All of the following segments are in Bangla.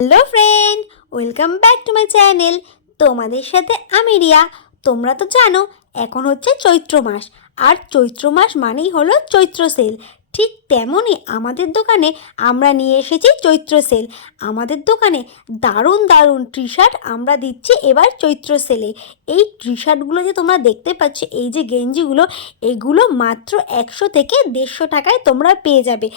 Hello friend, welcome back to my channel. তোমাদের সাথে আমি রিয়া। তোমরা তো জানো এখন হচ্ছে চৈত্র মাস, আর চৈত্র মাস মানেই হলো চৈত্র সেল। ঠিক তেমনই আমাদের দোকানে আমরা নিয়ে এসেছি চৈত্র সেল। আমাদের দোকানে দারুণ দারুণ টি শার্ট আমরা দিচ্ছি এবার চৈত্র সেলে। এই টি শার্টগুলো যে তোমরা দেখতে পাচ্ছ, এই যে গেঞ্জিগুলো, এগুলো মাত্র 100 থেকে 150 টাকায় তোমরা পেয়ে যাবে।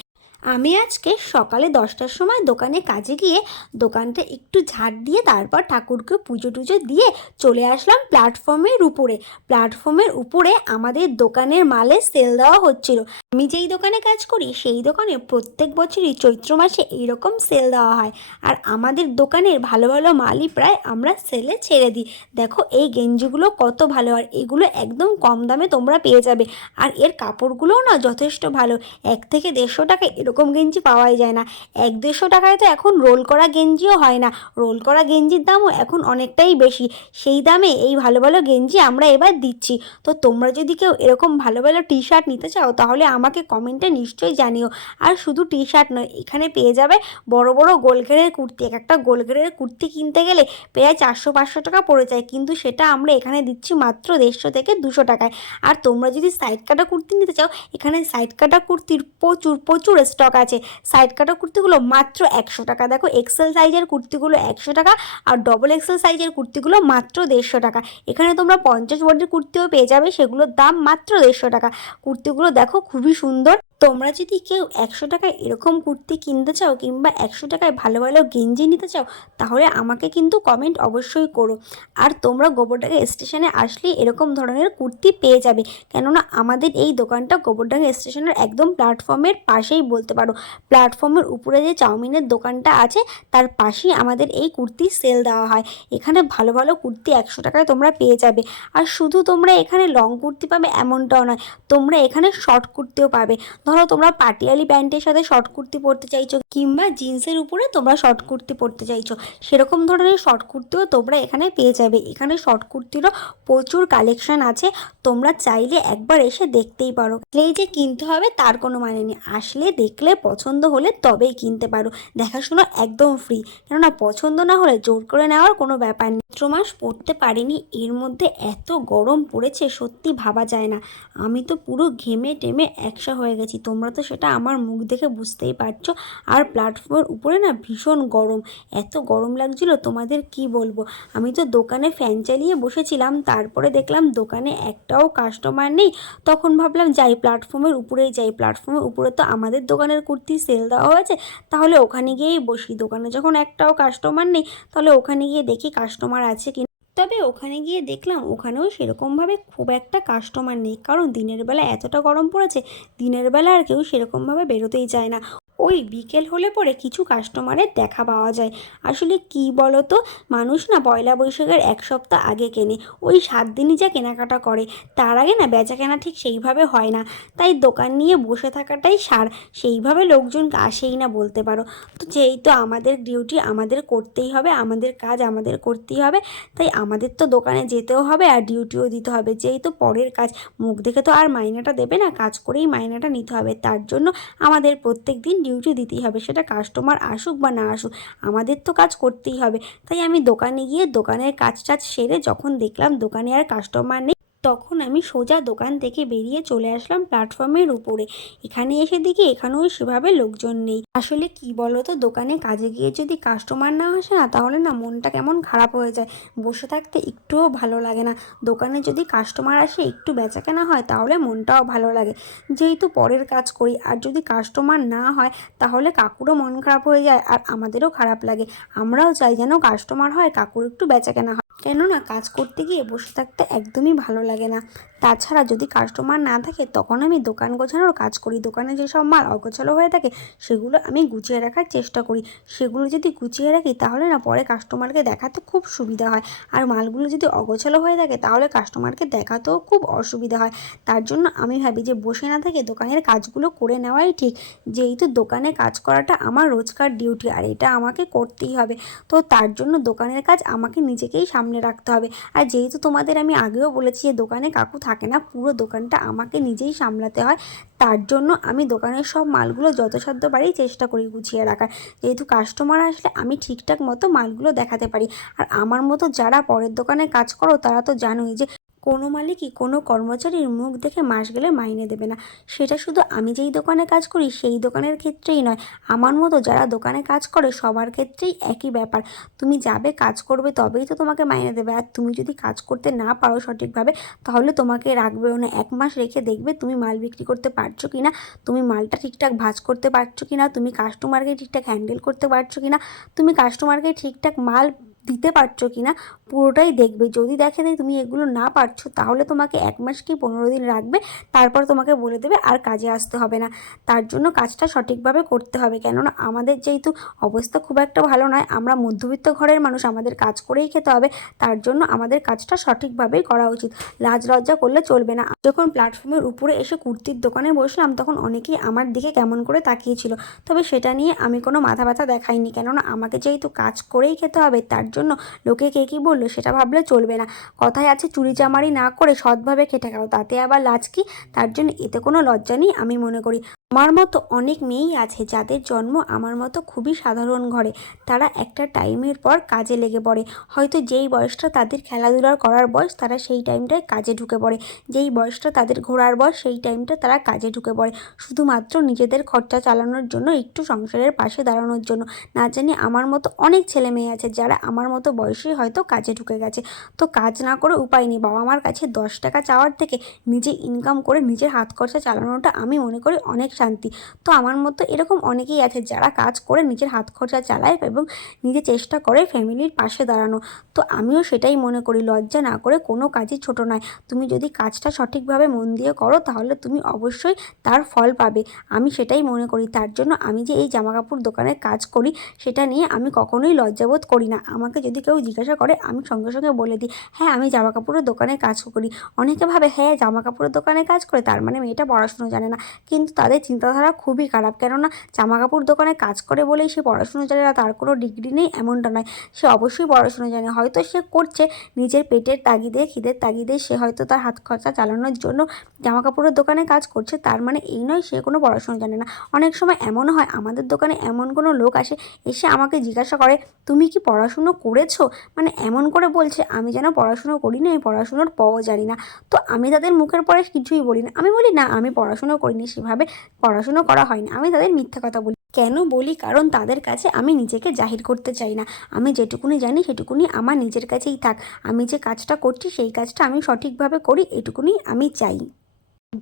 আমি আজকে সকালে 10টার সময় দোকানে কাজে গিয়ে দোকানটা একটু ঝাড় দিয়ে তারপর ঠাকুরকে পুজো টুজো দিয়ে চলে আসলাম প্ল্যাটফর্মের উপরে আমাদের দোকানের মালে সেল দেওয়া হচ্ছিল। আমি যেই দোকানে কাজ করি সেই দোকানে প্রত্যেক বছরই চৈত্র মাসে এইরকম সেল দেওয়া হয়, আর আমাদের দোকানের ভালো ভালো মালই প্রায় আমরা সেলে ছেড়ে দিই। দেখো এই গেঞ্জিগুলো কত ভালো, আর এগুলো একদম কম দামে তোমরা পেয়ে যাবে। আর এর কাপড়গুলোও না যথেষ্ট ভালো। 1 থেকে 150 টাকায় এরকম গেঞ্জি পাওয়াই যায় না। 100-150 টাকায় তো এখন রোল করা গেঞ্জিও হয় না। রোল করা গেঞ্জির দামও এখন অনেকটাই বেশি। সেই দামে এই ভালো ভালো গেঞ্জি আমরা এবার দিচ্ছি। তো তোমরা যদি কেউ এরকম ভালো ভালো টি শার্ট নিতে চাও তাহলে আমাকে কমেন্টে নিশ্চয়ই জানিও। আর শুধু টি শার্ট নয়, এখানে পেয়ে যাবে বড় বড় গোলঘেরের কুর্তি। একটা গোলঘেরের কুর্তি কিনতে গেলে প্রায় 400-500 টাকা পড়ে যায়, কিন্তু সেটা আমরা এখানে দিচ্ছি মাত্র 150 থেকে 200 টাকায়। আর তোমরা যদি সাইড কাটা কুর্তি নিতে চাও, এখানে সাইড কাটা কুর্তির প্রচুর প্রচুর স্টক আছে। সাইড কাটা কুর্তিগুলো মাত্র 100 টাকা। দেখো এক্সেল সাইজের কুর্তিগুলো 100 টাকা, আর ডবল এক্সেল সাইজের কুর্তিগুলো মাত্র 150 টাকা। এখানে তোমরা 50 বডির কুর্তিও পেয়ে যাবে, সেগুলোর দাম মাত্র 150 টাকা। কুর্তিগুলো দেখো খুবই সুন্দর। তোমরা যদি কেউ 100 টাকায় এরকম কুর্তি কিনতে চাও কিংবা 100 টাকায় ভালো ভালো গেঞ্জি নিতে চাও, তাহলে আমাকে কিন্তু কমেন্ট অবশ্যই করো। আর তোমরা গোবরডাঙ্গা স্টেশনে আসলেই এরকম ধরনের কুর্তি পেয়ে যাবে, কেননা আমাদের এই দোকানটা গোবরডাঙ্গা স্টেশনের একদম প্ল্যাটফর্মের পাশেই বলতে পারো। প্ল্যাটফর্মের উপরে যে চাউমিনের দোকানটা আছে তার পাশেই আমাদের এই কুর্তি সেল দেওয়া হয়। এখানে ভালো ভালো কুর্তি 100 টাকায় তোমরা পেয়ে যাবে। আর শুধু তোমরা এখানে লং কুর্তি পাবে এমনটাও নয়, তোমরা এখানে শর্ট কুর্তিও পাবে। ধরো তোমরা পাটিয়ালি প্যান্টের সাথে শর্ট কুর্তি পরতে চাইছো কিংবা জিন্সের উপরে তোমরা শর্ট কুর্তি পরতে চাইছো, সেরকম ধরনের শর্ট কুর্তিও তোমরা এখানে পেয়ে যাবে। এখানে শর্ট কুর্তিরও প্রচুর কালেকশন আছে, তোমরা চাইলে একবার এসে দেখতেই পারো। এই যে কিনতে হবে তার কোনো মানে নেই, আসলে দেখলে পছন্দ হলে তবেই কিনতে পারো। দেখাশোনা একদম ফ্রি, কেননা পছন্দ না হলে জোর করে নেওয়ার কোনো ব্যাপার নেই। চৈত্র মাস পড়তে পারিনি, এর মধ্যে এত গরম পড়েছে সত্যি ভাবা যায় না। আমি তো পুরো ঘেমে টেমে একসা হয়ে গেছি, তোমরা তো সেটা আমার মুখ দেখে বুঝতেই পারছো। আর প্ল্যাটফর্মের উপরে না ভীষণ গরম, এত গরম লাগছিল তোমাদের কি বলবো। আমি তো দোকানে ফ্যান চালিয়ে বসেছিলাম, তারপরে দেখলাম দোকানে একটাও কাস্টমার নেই। তখন ভাবলাম যাই প্ল্যাটফর্মের উপরেই যাই, প্ল্যাটফর্মের উপরে তো আমাদের দোকানের কুর্তি সেল দেওয়া হয়েছে, তাহলে ওখানে গিয়েই বসি। দোকানে যখন একটাও কাস্টমার নেই তাহলে ওখানে গিয়ে দেখি কাস্টমার আছে কি। তবে ওখানে গিয়ে দেখলাম ওখানেও সেরকমভাবে খুব একটা কাস্টমার নেই, কারণ দিনের বেলা এতটা গরম পড়েছে, দিনের বেলা আর কেউ সেরকমভাবে বেরোতেই চায় না। ওই বিকেল হলে পরে কিছু কাস্টমারের দেখা পাওয়া যায়। আসলে কি বলো তো, মানুষ না পয়লা বৈশাখের 1 সপ্তাহ আগে কেনে, ওই 7 দিনই যা কেনাকাটা করে, তার আগে না বেচা কেনা ঠিক সেইভাবে হয় না। তাই দোকান নিয়ে বসে থাকাটাই সার, সেইভাবে লোকজন আসেই না বলতে পারো। তো যেহেতু আমাদের ডিউটি আমাদের করতেই হবে, আমাদের কাজ আমাদের করতেই হবে, তাই আমাদের তো দোকানে যেতেও হবে আর ডিউটিও দিতে হবে। যেহেতু পরের কাজ, মুখ দেখে তো আর মাইনেটা দেবে না, কাজ করেই মাইনেটা নিতে হবে। তার জন্য আমাদের প্রত্যেক দিন ডিউটি দিতেই হবে, সেটা কাস্টমার আসুক বা না আসুক, আমাদের তো কাজ করতেই হবে। তাই আমি দোকানে গিয়ে দোকানের কাজ টাজ সেরে যখন দেখলাম দোকানে আর কাস্টমার নেই, তখন আমি সোজা দোকান থেকে বেরিয়ে চলে আসলাম প্ল্যাটফর্মের উপরে। এখানে এসে দেখি এখানেও সেভাবে লোকজন নেই। আসলে কি বলো তো, দোকানে কাজে গিয়ে যদি কাস্টমার না আসে না, তাহলে না মনটা কেমন খারাপ হয়ে যায়, বসে থাকতে একটুও ভালো লাগে না। দোকানে যদি কাস্টমার আসে, একটু বেচাকেনা হয়, তাহলে মনটাও ভালো লাগে। যেহেতু পরের কাজ করি, আর যদি কাস্টমার না হয় তাহলে কাকুরও মন খারাপ হয়ে যায় আর আমাদেরও খারাপ লাগে। আমরাও চাই যেন কাস্টমার হয়, কাকুর একটু বেচাকেনা হয়, কেননা কাজ করতে গিয়ে বসে থাকতে একদমই ভালো লাগে না। তাছাড়া যদি কাস্টমার না থাকে তখন আমি দোকান গোছানোর কাজ করি। দোকানে যেসব মাল অগোছালো হয়ে থাকে সেগুলো আমি গুছিয়ে রাখার চেষ্টা করি। সেগুলো যদি গুছিয়ে রাখি তাহলে না পরে কাস্টমারকে দেখাতে খুব সুবিধা হয়। আর মালগুলো যদি অগোছালো হয়ে থাকে তাহলে কাস্টমারকে দেখাতেও খুব অসুবিধা হয়। তার জন্য আমি ভাবি যে বসে না থেকে দোকানের কাজগুলো করে নেওয়াই ঠিক। যেহেতু দোকানে কাজ করাটা আমার রোজকার ডিউটি, আর এটা আমাকে করতেই হবে। তো তার জন্য দোকানের কাজ আমাকে নিজেকেই সামনে রাখতে হবে। আর যেহেতু তোমাদের আমি আগেও বলেছি যে দোকানে কাকু থাকে না, পুরো দোকানটা আমাকে নিজেই সামলাতে হয়। তার জন্য আমি দোকানের সব মালগুলো যথাসাধ্য পারি চেষ্টা করি গুছিয়ে রাখার, যেহেতু কাস্টমার আসলে আমি ঠিকঠাক মতো মালগুলো দেখাতে পারি। আর আমার মতো যারা পরের দোকানে কাজ করো তারা তো জানোই যে কোনো মালিকই কোনো কর্মচারীর মুখ দেখে মাস গেলে মাইনে দেবে না। সেটা শুধু আমি যেই দোকানে কাজ করি সেই দোকানের ক্ষেত্রেই নয়, আমার মতো যারা দোকানে কাজ করে সবার ক্ষেত্রেই একই ব্যাপার। তুমি যাবে কাজ করবে তবেই তো তোমাকে মাইনে দেবে, আর তুমি যদি কাজ করতে না পারো সঠিকভাবে তাহলে তোমাকে রাখবেও না। 1 মাস রেখে দেখবে তুমি মাল বিক্রি করতে পারছো কি না, তুমি মালটা ঠিকঠাক ভাঁজ করতে পারছো কি না, তুমি কাস্টমারকে ঠিকঠাক হ্যান্ডেল করতে পারছো কি না, তুমি কাস্টমারকে ঠিকঠাক মাল দিতে পারছো কি না, পুরোটাই দেখবে। যদি দেখে যে তুমি এগুলো না পারছো তাহলে তোমাকে 1 মাস কি 15 দিন রাখবে, তারপর তোমাকে বলে দেবে আর কাজে আসতে হবে না। তার জন্য কাজটা সঠিকভাবে করতে হবে, কেননা আমাদের যেহেতু অবস্থা খুব একটা ভালো নয়, আমরা মধ্যবিত্ত ঘরের মানুষ, আমাদের কাজ করেই খেতে হবে। তার জন্য আমাদের কাজটা সঠিকভাবেই করা উচিত, লাজ লজ্জা করলে চলবে না। যখন প্ল্যাটফর্মের উপরে এসে কুর্তির দোকানে বসলাম তখন অনেকেই আমার দিকে কেমন করে তাকিয়েছিল, তবে সেটা নিয়ে আমি কোনো মাথা ব্যথা দেখাইনি, কেননা আমাকে যেহেতু কাজ করেই খেতে হবে তার জন্য লোকে কে কী বললো সেটা ভাবলে চলবে না। কথায় আছে চুরিচামারি না করে সৎভাবে খেটে খাও, তাতে আবার লাজ কি? তার জন্য এতে কোনো লজ্জা নেই আমি মনে করি। আমার মতো অনেক মেয়েই আছে যাদের জন্ম আমার মতো খুবই সাধারণ ঘরে, তারা একটা টাইমের পর কাজে লেগে পড়ে। হয়তো যেই বয়সটা তাদের খেলাধুলার করার বয়স তারা সেই টাইমটায় কাজে ঢুকে পড়ে, যেই বয়সটা তাদের ঘোরার বয়স সেই টাইমটা তারা কাজে ঢুকে পড়ে, শুধুমাত্র নিজেদের খরচা চালানোর জন্য, একটু সংসারের পাশে দাঁড়ানোর জন্য। না জানি আমার মতো অনেক ছেলে মেয়ে আছে যারা আমার মতো বয়সেই হয়তো কাজে ঢুকে গেছে। তো কাজ না করে উপায় নেই, বাবা মার কাছে 10 টাকা চাওয়ার থেকে নিজে ইনকাম করে নিজের হাত খরচা চালানোটা আমি মনে করি অনেক শান্তি। তো আমার মতো এরকম অনেকেই আছে যারা কাজ করে নিজের হাত খরচা চালায় এবং নিজে চেষ্টা করে ফ্যামিলির পাশে দাঁড়ানো। তো আমিও সেটাই মনে করি, লজ্জা না করে কোনো কাজই ছোট নয়। তুমি যদি কাজটা সঠিকভাবে মন দিয়ে করো তাহলে তুমি অবশ্যই তার ফল পাবে, আমি সেটাই মনে করি। তার জন্য আমি যে এই জামাকাপড় দোকানে কাজ করি সেটা নিয়ে আমি কখনোই লজ্জাবোধ করি না। আমাকে যদি কেউ জিজ্ঞাসা করে আমি সঙ্গে সঙ্গে বলে দিই, হ্যাঁ আমি জামাকাপড়ের দোকানে কাজ করি। অনেকে ভাবে হ্যাঁ জামাকাপড়ের দোকানে কাজ করে তার মানে মেয়েটা পড়াশুনো জানে না, কিন্তু তাদের চিন্তাধারা খুবই খারাপ। কেননা জামাকাপড় দোকানে কাজ করে বলেই সে পড়াশুনো জানে না, তার কোনো ডিগ্রি নেই এমনটা নয়, সে অবশ্যই পড়াশুনো জানে। হয়তো সে করছে নিজের পেটের তাগিদে, খিদের তাগিদে, সে হয়তো তার হাত খরচা চালানোর জন্য জামাকাপড়ের দোকানে কাজ করছে, তার মানে এই নয় সে কোনো পড়াশুনো জানে না। অনেক সময় এমনও হয় আমাদের দোকানে এমন কোনো লোক আসে, এসে আমাকে জিজ্ঞাসা করে তুমি কি পড়াশুনো করেছো, মানে এমন করে বলছে আমি যেন পড়াশুনো করি না, আমি পড়াশুনোর পও জানি না। তো আমি তাদের মুখের পরে কিছুই বলি না, আমি বলি না আমি পড়াশুনো করিনি, সেভাবে পড়াশুনো করা হয়নি। আমি তাদের মিথ্যা কথা বলি, কেন বলি? কারণ তাদের কাছে আমি নিজেকে জাহির করতে চাই না। আমি যেটুকুনি জানি সেটুকুনি আমার নিজের কাছেই থাক, আমি যে কাজটা করছি সেই কাজটা আমি সঠিকভাবে করি এটুকুনি আমি চাই।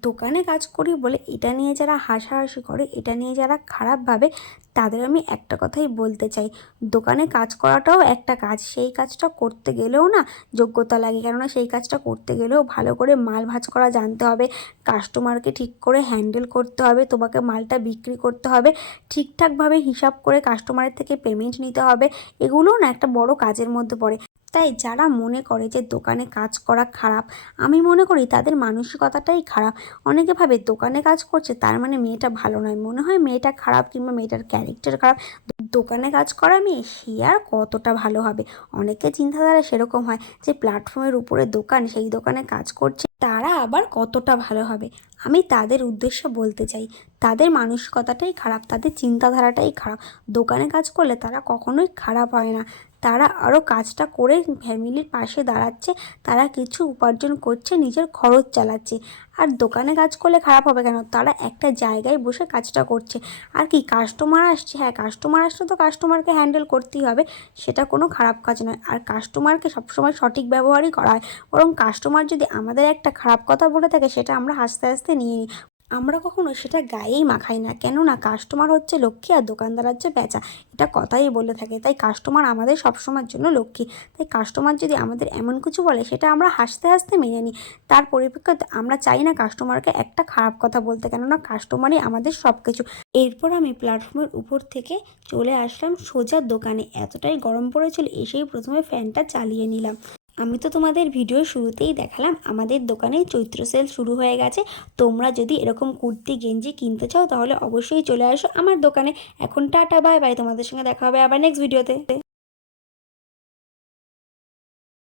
দোকানে কাজ করি বলে এটা নিয়ে যারা হাসাহাসি করে, এটা নিয়ে যারা খারাপ ভাবে, তাদের আমি একটা কথাই বলতে চাই, দোকানে কাজ করাটাও একটা কাজ, সেই কাজটা করতে গেলেও না যোগ্যতা লাগে। কেননা সেই কাজটা করতে গেলেও ভালো করে মাল ভাঁজ করা জানতে হবে, কাস্টমারকে ঠিক করে হ্যান্ডেল করতে হবে, তোমাকে মালটা বিক্রি করতে হবে, ঠিকঠাকভাবে হিসাব করে কাস্টমারের থেকে পেমেন্ট নিতে হবে, এগুলোও না একটা বড় কাজের মধ্যে পড়ে। তাই যারা মনে করে যে দোকানে কাজ করা খারাপ, আমি মনে করি তাদের মানসিকতাটাই খারাপ। অনেকে ভাবে দোকানে কাজ করছে তার মানে মেয়েটা ভালো নয়, মনে হয় মেয়েটা খারাপ কিংবা মেয়েটার ক্যারেক্টার খারাপ, দোকানে কাজ করা মেয়ে সে আর কতটা ভালো হবে। অনেকের চিন্তাধারা সেরকম হয় যে প্ল্যাটফর্মের উপরে দোকান, সেই দোকানে কাজ করছে তারা আবার কতটা ভালো হবে। আমি তাদের উদ্দেশ্যে বলতে চাই তাদের মানসিকতাটাই খারাপ, তাদের চিন্তাধারাটাই খারাপ। দোকানে কাজ করলে তারা কখনোই খারাপ হয় না, তারা আরও কাজটা করে ফ্যামিলির পাশে দাঁড়াচ্ছে, তারা কিছু উপার্জন করছে, নিজের খরচ চালাচ্ছে। আর দোকানে কাজ করলে খারাপ হবে কেন? তারা একটা জায়গায় বসে কাজটা করছে। আর কি কাস্টমার আসছে, হ্যাঁ কাস্টমার আসলে তো কাস্টমারকে হ্যান্ডেল করতেই হবে, সেটা কোনো খারাপ কাজ নয়। আর কাস্টমারকে সবসময় সঠিক ব্যবহারই করা হয়, বরং কাস্টমার যদি আমাদের একটা খারাপ কথা বলে থাকে সেটা আমরা হাসতে হাসতে নিয়ে নিই, আমরা কখনো সেটা গায়েই মাখাই না। কেননা কাস্টমার হচ্ছে লক্ষ্মী আর দোকানদার হচ্ছে বেচা, এটা কথাই বলে থাকে। তাই কাস্টমার আমাদের সবসময়ের জন্য লক্ষ্মী। তাই কাস্টমার যদি আমাদের এমন কিছু বলে সেটা আমরা হাসতে হাসতে মেনে নিই, তার পরিপ্রেক্ষিতে আমরা চাই না কাস্টমারকে একটা খারাপ কথা বলতে, কেননা কাস্টমারই আমাদের সব কিছু। এরপর আমি প্ল্যাটফর্মের উপর থেকে চলে আসলাম সোজা দোকানে, এতটাই গরম পড়েছিল এসেই প্রথমে ফ্যানটা চালিয়ে নিলাম। আমি তো তোমাদের ভিডিও শুরুতেই দেখালাম আমাদের দোকানে চৈত্র সেল শুরু হয়ে গেছে। তোমরা যদি এরকম কুর্তি গেঞ্জি কিনতে চাও তাহলে অবশ্যই চলে আসো আমার দোকানে। এখন টাটা বাই বাই, তোমাদের সঙ্গে দেখা হবে আবার নেক্সট ভিডিওতে।